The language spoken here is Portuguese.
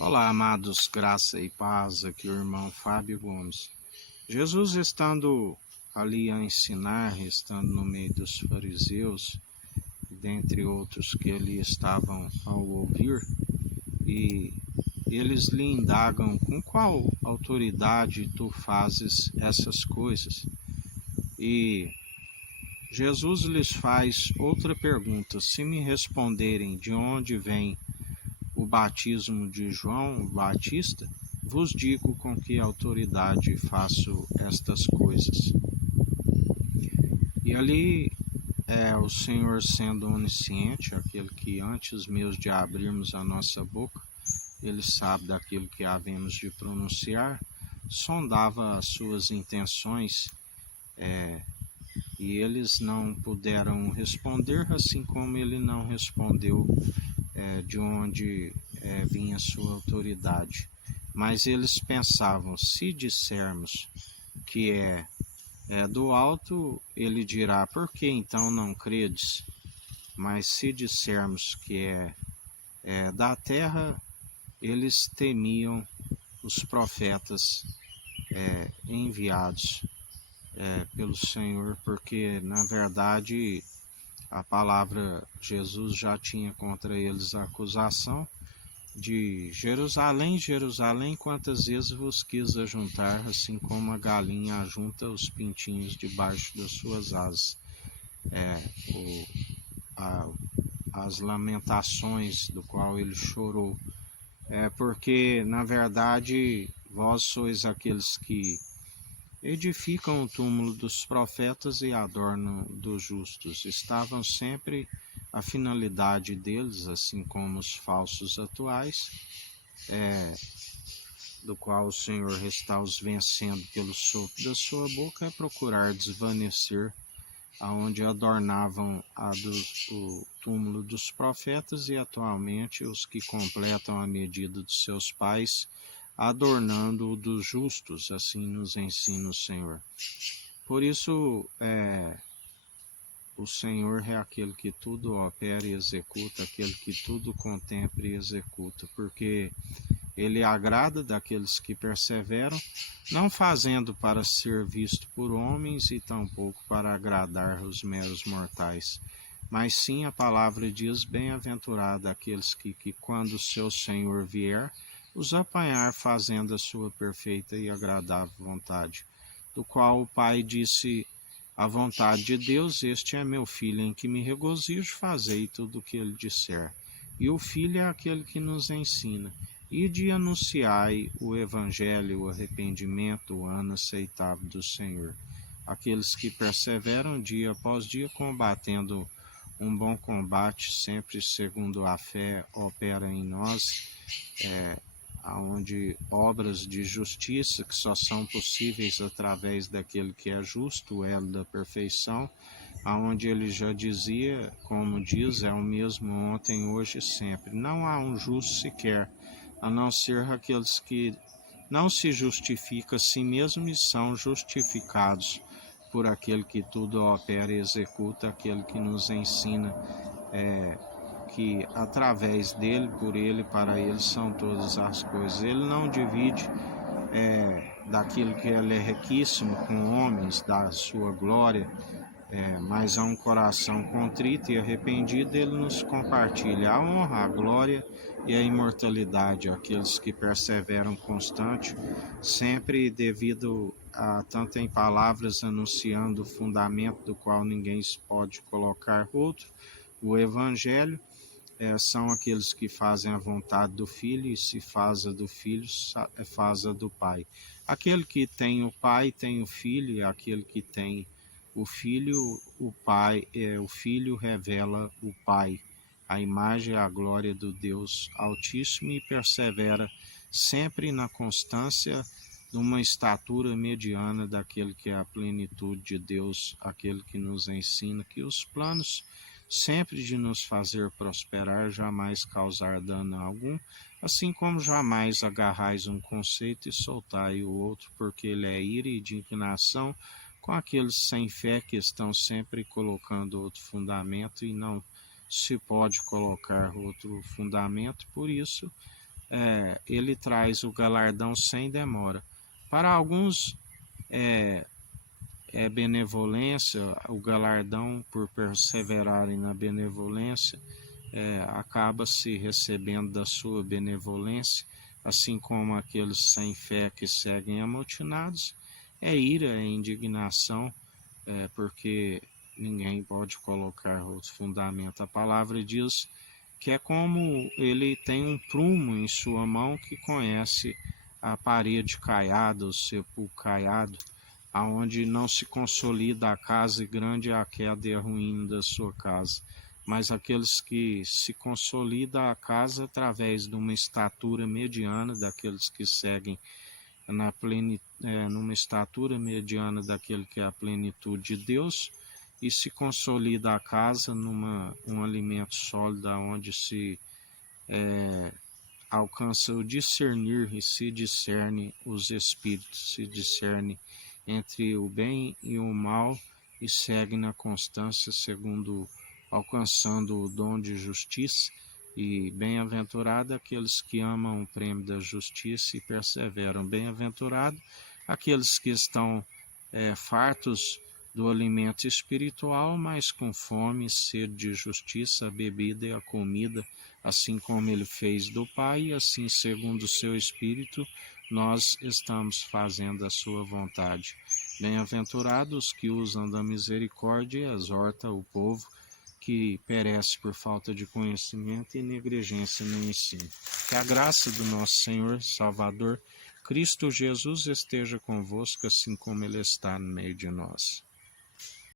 Olá, amados, graça e paz, aqui o irmão Fábio Gomes. Jesus estando ali a ensinar, estando no meio dos fariseus, dentre outros que ali estavam ao ouvir, e eles lhe indagam: com qual autoridade tu fazes essas coisas? E Jesus lhes faz outra pergunta: se me responderem de onde vem o batismo de João Batista, vos digo com que autoridade faço estas coisas. E ali o Senhor, sendo onisciente, aquele que antes mesmo de abrirmos a nossa boca, ele sabe daquilo que havemos de pronunciar, sondava as suas intenções, e eles não puderam responder, assim como ele não respondeu de onde vinha sua autoridade. Mas eles pensavam: se dissermos que é do alto, ele dirá: por que então não credes? Mas se dissermos que é da terra, eles temiam os profetas enviados pelo Senhor, porque na verdade a palavra Jesus já tinha contra eles a acusação de Jerusalém, Jerusalém, quantas vezes vos quis ajuntar, assim como a galinha ajunta os pintinhos debaixo das suas asas. As lamentações do qual ele chorou. Porque, na verdade, vós sois aqueles que edificam o túmulo dos profetas e adornam dos justos. Estavam sempre a finalidade deles, assim como os falsos atuais, do qual o Senhor está os vencendo pelo sopro da sua boca, é procurar desvanecer aonde adornavam o túmulo dos profetas, e atualmente os que completam a medida dos seus pais, adornando o dos justos, assim nos ensina o Senhor. Por isso, o Senhor é aquele que tudo opera e executa, aquele que tudo contempla e executa, porque ele agrada daqueles que perseveram, não fazendo para ser visto por homens e tampouco para agradar os meros mortais. Mas sim, a palavra diz: bem-aventurado aqueles que quando o seu Senhor vier, os apanhar fazendo a sua perfeita e agradável vontade. Do qual o Pai disse: a vontade de Deus, este é meu Filho, em que me regozijo, fazei tudo o que ele disser. E o Filho é aquele que nos ensina: ide anunciai o Evangelho, o arrependimento, o ano aceitável do Senhor. Aqueles que perseveram dia após dia, combatendo um bom combate, sempre segundo a fé opera em nós, onde obras de justiça que só são possíveis através daquele que é justo, o elo da perfeição, aonde ele já dizia, como diz, é o mesmo ontem, hoje e sempre. Não há um justo sequer, a não ser aqueles que não se justificam a si mesmos e são justificados por aquele que tudo opera e executa, aquele que nos ensina que através dele, por ele, para ele são todas as coisas. Ele não divide daquilo que ele é riquíssimo com homens, da sua glória, mas a um coração contrito e arrependido ele nos compartilha a honra, a glória e a imortalidade, aqueles que perseveram constante, sempre devido a tanto em palavras anunciando o fundamento do qual ninguém pode colocar outro, o Evangelho. São aqueles que fazem a vontade do Filho, e se faz a do Filho, faz a do Pai. Aquele que tem o Pai tem o Filho, e aquele que tem o Filho, o Pai, o Filho revela o Pai, a imagem e a glória do Deus Altíssimo, e persevera sempre na constância numa estatura mediana daquele que é a plenitude de Deus, aquele que nos ensina que os planos sempre de nos fazer prosperar, jamais causar dano algum, assim como jamais agarrais um conceito e soltai o outro, porque ele é ira e de inclinação com aqueles sem fé que estão sempre colocando outro fundamento e não se pode colocar outro fundamento. Por isso, ele traz o galardão sem demora. Para alguns é benevolência, o galardão por perseverarem na benevolência, acaba se recebendo da sua benevolência, assim como aqueles sem fé que seguem amotinados, é ira, é indignação, porque ninguém pode colocar outro fundamento. A palavra diz que é como ele tem um prumo em sua mão que conhece a parede caiada, o sepulcro caiado, aonde não se consolida a casa, e grande é a queda e a ruína da sua casa. Mas aqueles que se consolidam a casa através de uma estatura mediana, daqueles que seguem numa estatura mediana daquele que é a plenitude de Deus, e se consolida a casa um alimento sólido, onde se alcança o discernir e se discerne os espíritos, se discerne entre o bem e o mal e segue na constância, segundo alcançando o dom de justiça. E bem-aventurado aqueles que amam o prêmio da justiça e perseveram. Bem-aventurado aqueles que estão fartos do alimento espiritual, mas com fome e sede de justiça, a bebida e a comida, assim como ele fez do Pai, e assim, segundo o seu Espírito, nós estamos fazendo a sua vontade. Bem-aventurados que usam da misericórdia e exorta o povo que perece por falta de conhecimento e negligência no ensino. Que a graça do nosso Senhor Salvador, Cristo Jesus, esteja convosco, assim como Ele está no meio de nós.